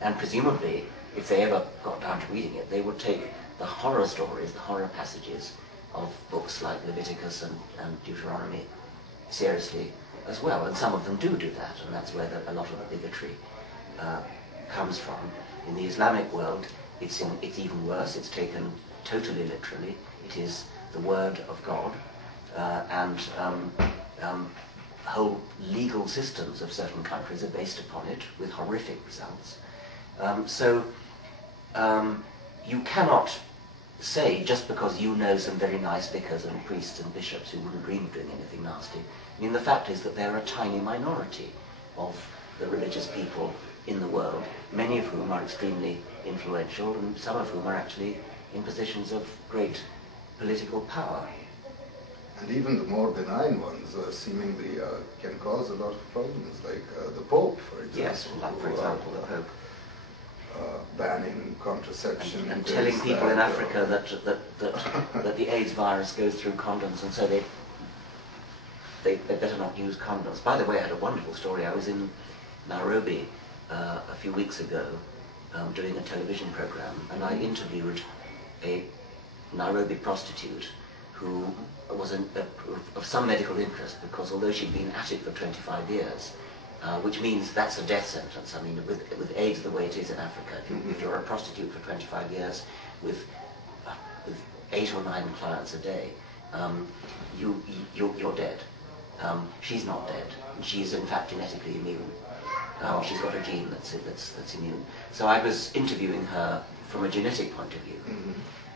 And presumably, if they ever got down to reading it, they would take the horror stories, the horror passages of books like Leviticus and Deuteronomy seriously as well. And some of them do that, and that's where a lot of the bigotry comes from. In the Islamic world, it's even worse. It's taken totally literally. It is the word of God, and whole legal systems of certain countries are based upon it, with horrific results. So you cannot say, just because you know some very nice vicars and priests and bishops who wouldn't dream of doing anything nasty. I mean, the fact is that they're a tiny minority of the religious people in the world, many of whom are extremely influential, and some of whom are actually in positions of great political power. And even the more benign ones seemingly can cause a lot of problems, like the Pope, for example. Yes, like for example the Pope. Banning contraception. And telling people in Africa that the AIDS virus goes through condoms, and so they better not use condoms. By the way, I had a wonderful story. I was in Nairobi a few weeks ago doing a television program, and I interviewed a Nairobi prostitute who was of some medical interest, because although she'd been at it for 25 years, which means that's a death sentence. I mean, with AIDS the way it is in Africa, if you're a prostitute for 25 years with 8 or 9 clients a day, you're dead. She's not dead. She's in fact genetically immune. She's got a gene that's immune. So I was interviewing her from a genetic point of view,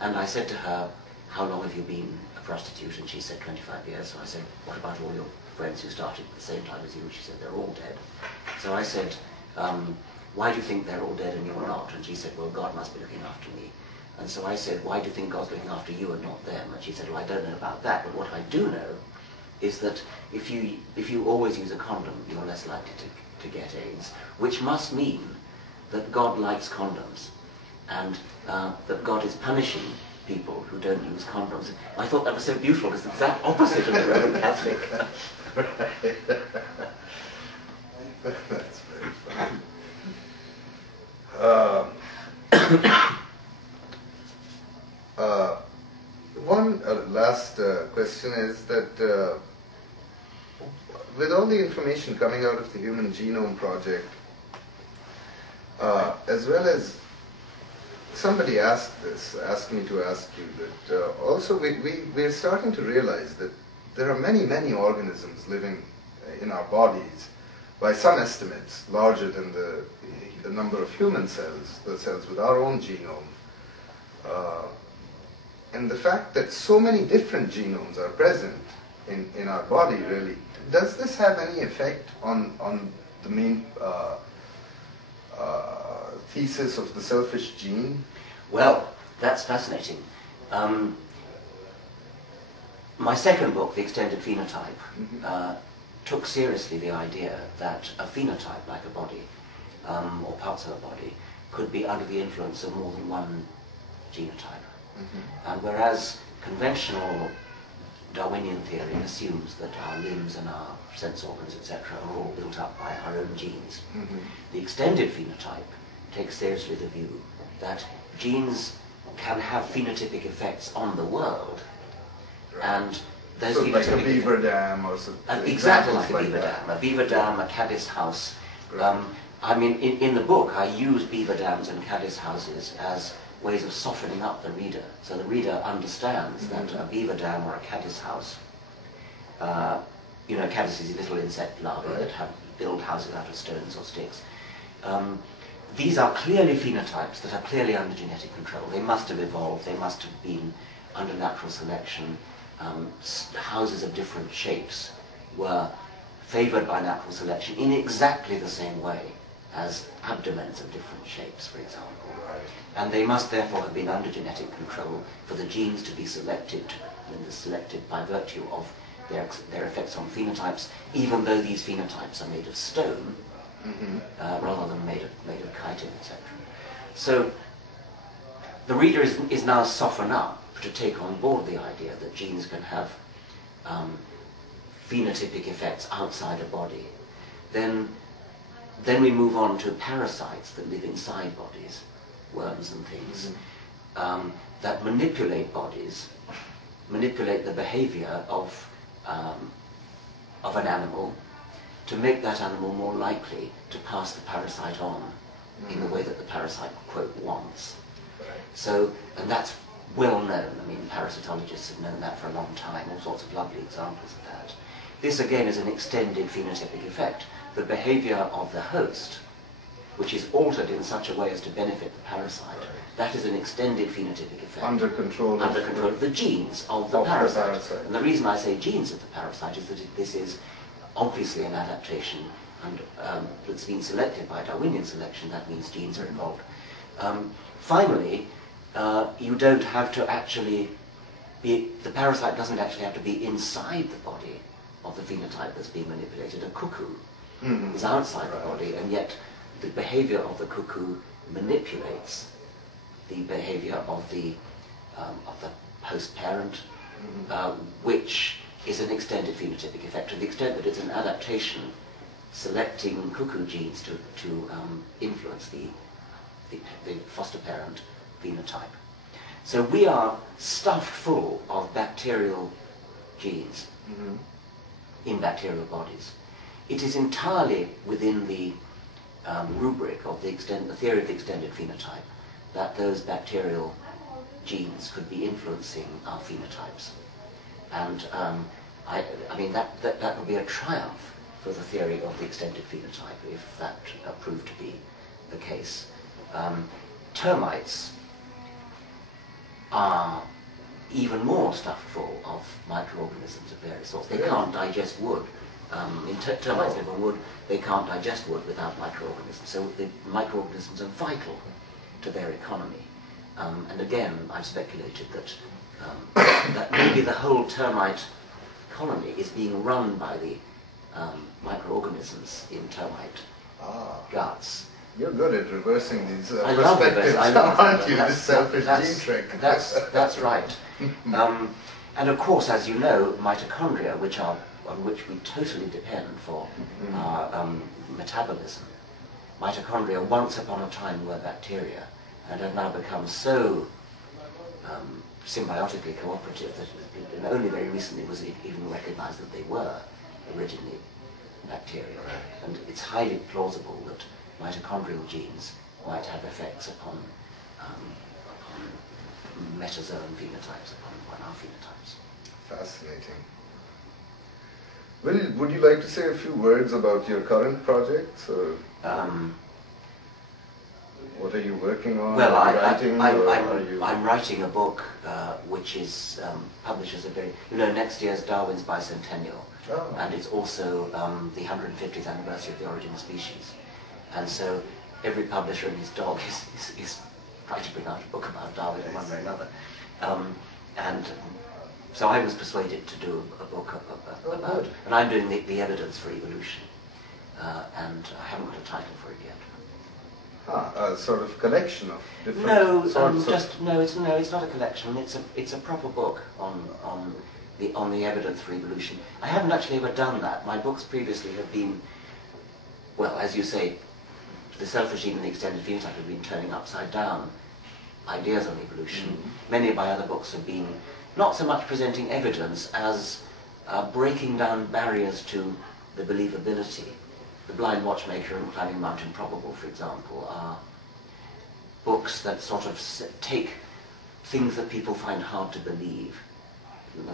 and I said to her, "How long have you been a prostitute?" And she said, 25 years. So I said, "What about all your friends who started at the same time as you?" She said, "They're all dead." So I said, "Why do you think they're all dead and you're not?" And she said, "Well, God must be looking after me." And so I said, "Why do you think God's looking after you and not them?" And she said, "Well, I don't know about that, but what I do know is that if you always use a condom, you're less likely to get AIDS, which must mean that God likes condoms, and that God is punishing people who don't use condoms." I thought that was so beautiful, because it's the exact opposite of the Roman Catholic. That's very funny. One last question is that with all the information coming out of the Human Genome Project, as well as somebody asked me to ask you that also we're starting to realize that there are many organisms living in our bodies, by some estimates larger than the number of human cells, the cells with our own genome. And the fact that so many different genomes are present in our body, really, does this have any effect on the main thesis of the selfish gene? Well, that's fascinating. My second book, The Extended Phenotype, took seriously the idea that a phenotype, like a body, or parts of a body, could be under the influence of more than one genotype. And whereas conventional Darwinian theory assumes that our limbs and our sense organs, etc., are all built up by our own genes, the extended phenotype takes seriously the view that genes can have phenotypic effects on the world, and those so like a phenotypic beaver dam or something. exactly like a beaver dam, a caddis house. I mean, in the book, I use beaver dams and caddis houses as ways of softening up the reader, so the reader understands that a beaver dam or a caddis house, caddis is little insect larvae that build houses out of stones or sticks. These are clearly phenotypes that are clearly under genetic control. They must have evolved, they must have been under natural selection. Houses of different shapes were favored by natural selection in exactly the same way as abdomens of different shapes, for example. And they must therefore have been under genetic control for the genes to be selected by virtue of their effects on phenotypes, even though these phenotypes are made of stone, rather than made of chitin, etc. So the reader is now softened up to take on board the idea that genes can have phenotypic effects outside a body. Then Then we move on to parasites that live inside bodies, worms and things, that manipulate bodies, manipulate the behavior of an animal to make that animal more likely to pass the parasite on in the way that the parasite, quote, wants. So, and that's well known. I mean, parasitologists have known that for a long time, all sorts of lovely examples of that. This again is an extended phenotypic effect. The behavior of the host, which is altered in such a way as to benefit the parasite, that is an extended phenotypic effect. Under control of the genes of the parasite. And the reason I say genes of the parasite is that this is obviously an adaptation and that's been selected by Darwinian selection. That means genes are involved. Finally, you don't have to actually be, the parasite doesn't actually have to be inside the body of the phenotype that's being manipulated. A cuckoo is outside the body, and yet the behavior of the cuckoo manipulates the behavior of the host parent, which is an extended phenotypic effect to the extent that it's an adaptation selecting cuckoo genes to influence the foster parent phenotype. So we are stuffed full of bacterial genes in bacterial bodies. It is entirely within the rubric of the theory of the extended phenotype that those bacterial genes could be influencing our phenotypes. And I mean, that would be a triumph for the theory of the extended phenotype if that proved to be the case. Termites are even more stuffed full of microorganisms of various sorts. They can't digest wood. Termites live on wood. They can't digest wood without microorganisms. So the microorganisms are vital to their economy. And again, I've speculated that that maybe the whole termite colony is being run by the microorganisms in termite guts. You're good at reversing these perspectives, aren't you? This selfish gene trick. That's right. And of course, as you know, mitochondria, on which we totally depend for our metabolism. Mitochondria once upon a time were bacteria and have now become so symbiotically cooperative that only very recently was it even recognized that they were originally bacteria. And it's highly plausible that mitochondrial genes might have effects upon metazoan phenotypes, upon our phenotypes. Fascinating. Well, would you like to say a few words about your current projects? Or what are you working on? Well, I'm writing a book which is published as a very, next year's Darwin's bicentennial, and it's also the 150th anniversary of the Origin of Species. And so every publisher and his dog is trying to bring out a book about Darwin in one way or another. And so I was persuaded to do a book about, and I'm doing the evidence for evolution, and I haven't got a title for it yet. A sort of collection of different it's not a collection. It's a proper book on the evidence for evolution. I haven't actually ever done that. My books previously have been, well, as you say, the self-regime and the extended phenotype have been turning upside down ideas on evolution. Many of my other books have been not so much presenting evidence as breaking down barriers to the believability. The Blind Watchmaker and Climbing Mount Improbable, for example, are books that sort of take things that people find hard to believe,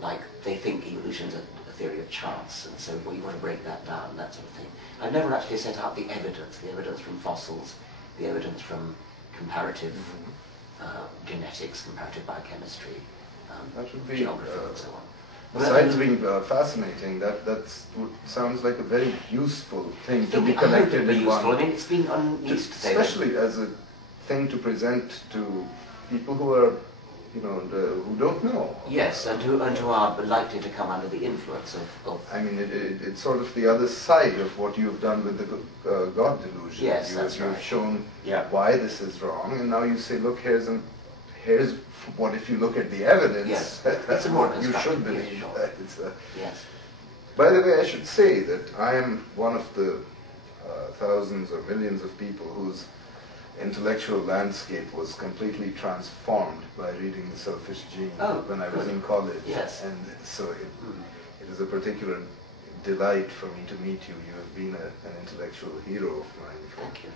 like they think evolution's a theory of chance, and so well, you want to break that down, that sort of thing. I've never actually set out the evidence from fossils, the evidence from comparative genetics, comparative biochemistry, that would be, geography, and so on. Besides being fascinating, that sounds like a very useful thing to be collected in one. I mean, it's been needless to say, especially as a thing to present to people who are, who don't know. Yes, and who are likely to come under the influence of. I mean, it's sort of the other side of what you've done with the God delusion. Yes, that's right. You've shown why this is wrong, and now you say, look, here's what if you look at the evidence, yes, that's what you should believe. Yes. By the way, I should say that I am one of the thousands or millions of people whose intellectual landscape was completely transformed by reading The Selfish Gene when I was in college. Yes. And so it is a particular delight for me to meet you. You have been an intellectual hero of mine. Thank you.